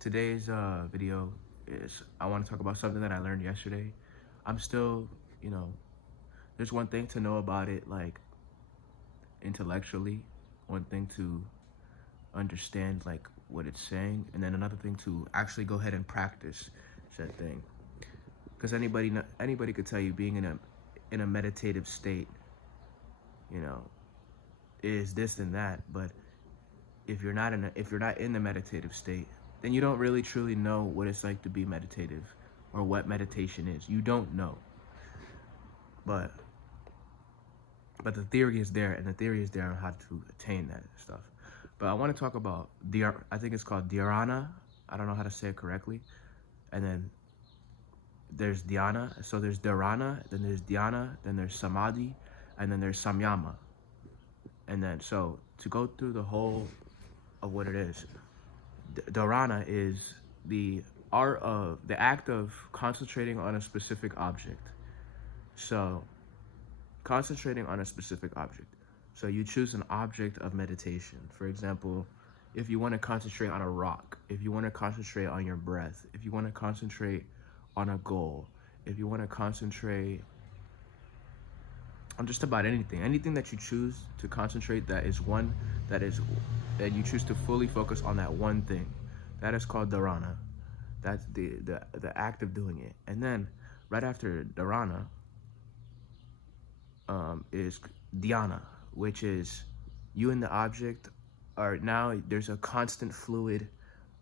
Today's video is I want to talk about something that I learned yesterday. I'm still, you know, there's one thing to know about it like intellectually, one thing to understand like what it's saying, and then another thing to actually go ahead and practice said thing. Because anybody could tell you being in a meditative state, you know, is this and that, but if you're not in the meditative state, then you don't really truly know what it's like to be meditative or what meditation is. You don't know. But the theory is there, and the theory is there on how to attain that stuff. But I want to talk about I think it's called dhyana. I don't know how to say it correctly. And then there's dhyana. So there's dharana, then there's dhyana, then there's samadhi, and then there's samyama. And then so to go through the whole of what it is, dharana is the act of concentrating on a specific object. So concentrating on a specific object. So you choose an object of meditation. For example, if you want to concentrate on a rock, if you want to concentrate on your breath, if you want to concentrate on a goal, if you want to concentrate on just about anything that you choose to concentrate, that you choose to fully focus on that one thing, that is called dharana. That's the act of doing it. And then right after dharana is dhyana, which is you and the object are now, there's a constant fluid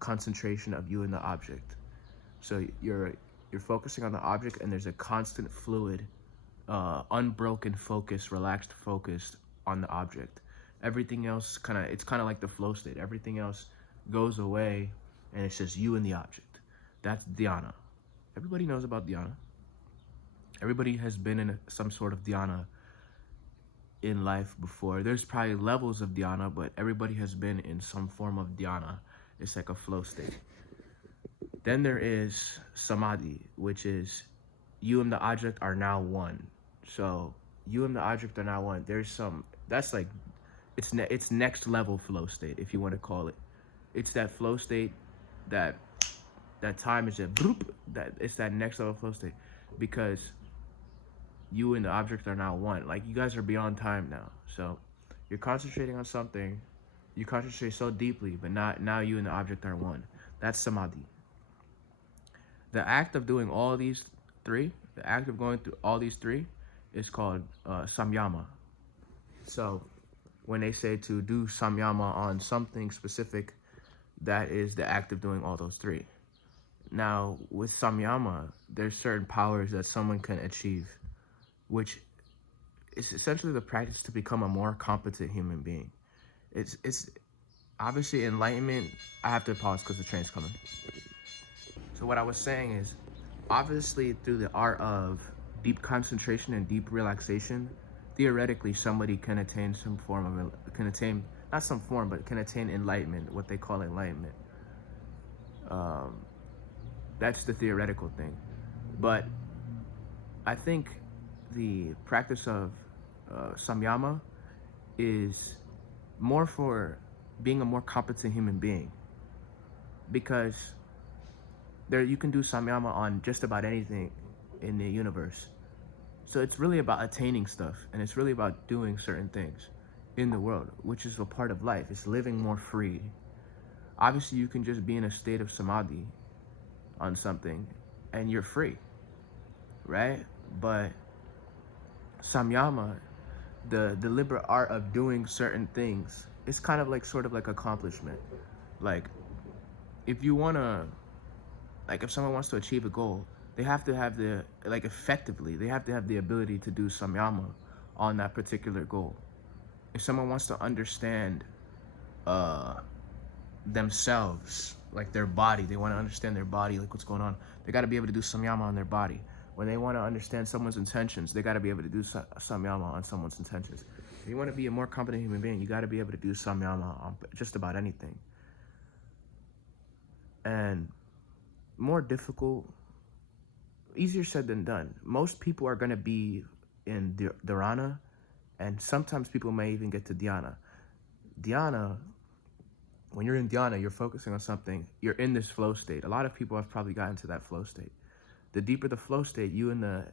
concentration of you and the object. So you're focusing on the object, and there's a constant fluid unbroken focus, relaxed focus on the object. Everything else it's kind of like the flow state. Everything else goes away, and it's just you and the object. That's dhyana. Everybody knows about dhyana. Everybody has been in some sort of dhyana in life before. There's probably levels of dhyana, but everybody has been in some form of dhyana. It's like a flow state. Then there is samadhi, which is you and the object are now one. So you and the object are now one. That's like, it's next level flow state, if you want to call it. It's that flow state that time is it's that next level flow state, because you and the object are now one. Like, you guys are beyond time now. So you're concentrating on something, you concentrate so deeply, but now you and the object are one. That's samadhi. The act of doing all these three, the act of going through all these three, is called samyama. So when they say to do samyama on something specific, that is the act of doing all those three. Now, with samyama, there's certain powers that someone can achieve, which is essentially the practice to become a more competent human being. It's obviously enlightenment. I have to pause because the train's coming. So what I was saying is, obviously through the art of deep concentration and deep relaxation, theoretically somebody can attain some form of, can attain enlightenment, what they call enlightenment. That's the theoretical thing. But I think the practice of samyama is more for being a more competent human being, because you can do samyama on just about anything in the universe. So it's really about attaining stuff, and it's really about doing certain things in the world, which is a part of life. It's living more free. Obviously, you can just be in a state of samadhi on something and you're free, right? But samyama, the deliberate art of doing certain things, it's kind of like sort of like accomplishment. Like, if you want to, like, if someone wants to achieve a goal, they have to have they have to have the ability to do samyama on that particular goal. If someone wants to understand themselves, like their body, they want to understand their body, like what's going on, they got to be able to do samyama on their body. When they want to understand someone's intentions, they got to be able to do samyama on someone's intentions. If you want to be a more competent human being, you got to be able to do samyama on just about anything. And more difficult, easier said than done. Most people are going to be in dharana, and sometimes people may even get to dhyana. Dhyana When you're in dhyana, you're focusing on something. You're in this flow state. A lot of people have probably gotten to that flow state. The deeper the flow state, you and the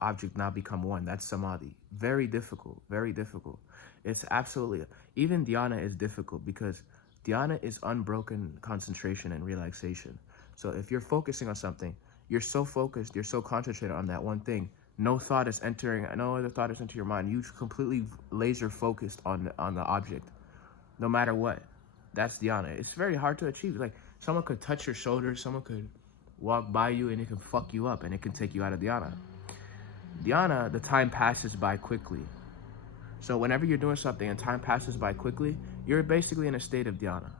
object now become one. That's samadhi. Very difficult, very difficult. It's absolutely, even dhyana is difficult because dhyana is unbroken concentration and relaxation. So if you're focusing on something, you're so focused, you're so concentrated on that one thing, no thought is entering, no other thought is into your mind. You completely laser focused on the object, no matter what. That's dhyana. It's very hard to achieve. Like, someone could touch your shoulder, someone could walk by you, and it can fuck you up, and it can take you out of dhyana. Dhyana, the time passes by quickly. So whenever you're doing something and time passes by quickly, you're basically in a state of dhyana.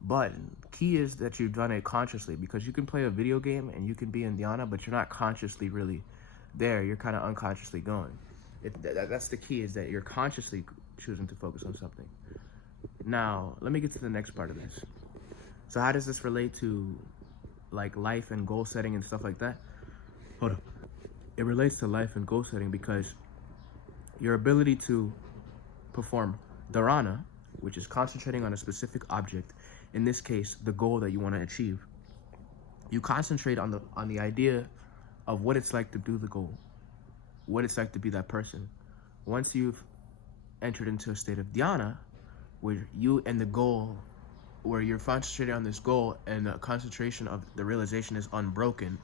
But key is that you've done it consciously, because you can play a video game and you can be in dhyana, but you're not consciously really there. You're kind of unconsciously going. That's the key, is that you're consciously choosing to focus on something. Now, let me get to the next part of this. So how does this relate to like life and goal setting and stuff like that? Hold up. It relates to life and goal setting because your ability to perform dharana, which is concentrating on a specific object, in this case, the goal that you want to achieve. You concentrate on the idea of what it's like to do the goal, what it's like to be that person. Once you've entered into a state of dhyana, where you and the goal, where you're concentrated on this goal and the concentration of the realization is unbroken,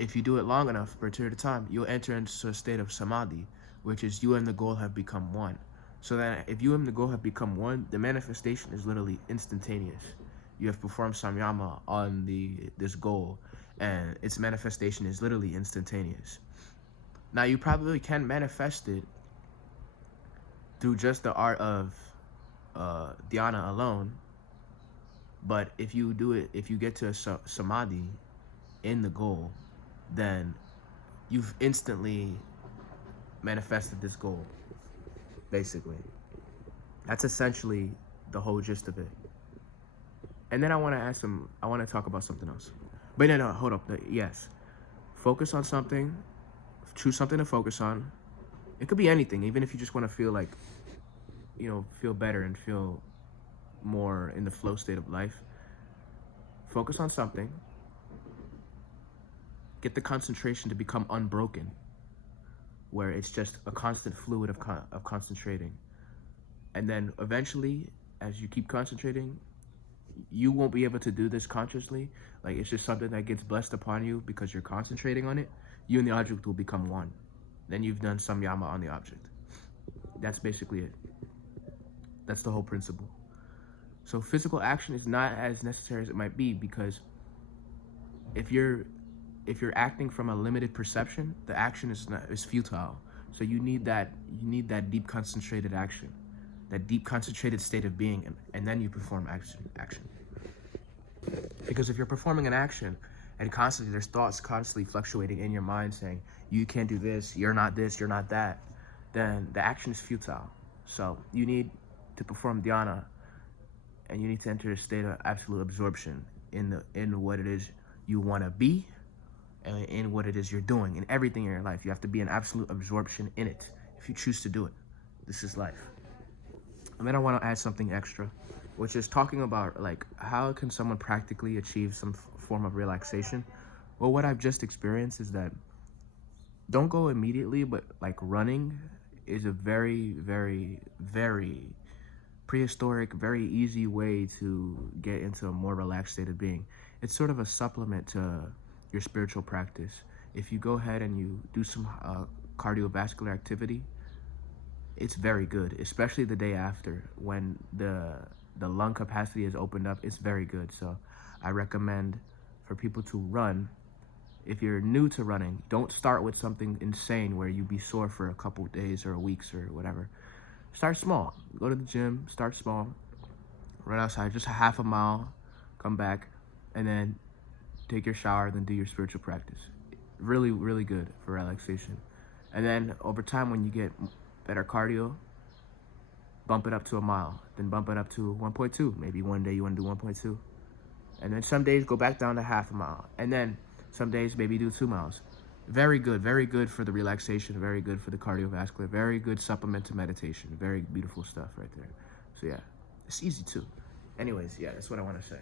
if you do it long enough for a period of time, you'll enter into a state of samadhi, which is you and the goal have become one. So that if you and the goal have become one, the manifestation is literally instantaneous. You have performed samyama on this goal, and its manifestation is literally instantaneous. Now, you probably can manifest it through just the art of dhyana alone, but if you do it, if you get to a samadhi in the goal, then you've instantly manifested this goal, basically. That's essentially the whole gist of it. And then I want to talk about something else. But no, hold up. Yes. Focus on something. Choose something to focus on. It could be anything, even if you just want to feel like, feel better and feel more in the flow state of life. Focus on something. Get the concentration to become unbroken, where it's just a constant fluid of concentrating. And then eventually, as you keep concentrating, you won't be able to do this consciously. Like, it's just something that gets blessed upon you because you're concentrating on it. You and the object will become one. Then you've done samyama on the object. That's basically it. That's the whole principle. So physical action is not as necessary as it might be, because if you're acting from a limited perception, the action is futile. So you need that deep concentrated action, that deep concentrated state of being, and then you perform action. Because if you're performing an action and constantly there's thoughts constantly fluctuating in your mind saying, you can't do this, you're not that, then the action is futile. So you need to perform dhyana, and you need to enter a state of absolute absorption in what it is you want to be, and in what it is you're doing, in everything in your life. You have to be in absolute absorption in it if you choose to do it. This is life. And then I want to add something extra, which is talking about, like, how can someone practically achieve some form of relaxation? Well, what I've just experienced is that don't go immediately, but like running is a very, very, very prehistoric, very easy way to get into a more relaxed state of being. It's sort of a supplement to your spiritual practice. If you go ahead and you do some cardiovascular activity, it's very good, especially the day after when the lung capacity is opened up. It's very good. So I recommend for people to run. If you're new to running, don't start with something insane where you be sore for a couple days or weeks or whatever. Start small. Go to the gym, start small, run outside just a half a mile, come back, and then take your shower, then do your spiritual practice. Really, really good for relaxation. And then over time, when you get better cardio, bump it up to a mile, then bump it up to 1.2. Maybe one day you want to do 1.2. And then some days go back down to half a mile. And then some days maybe do 2 miles. Very good for the relaxation, very good for the cardiovascular, very good supplement to meditation. Very beautiful stuff right there. So yeah, it's easy too. Anyways, yeah, that's what I want to say.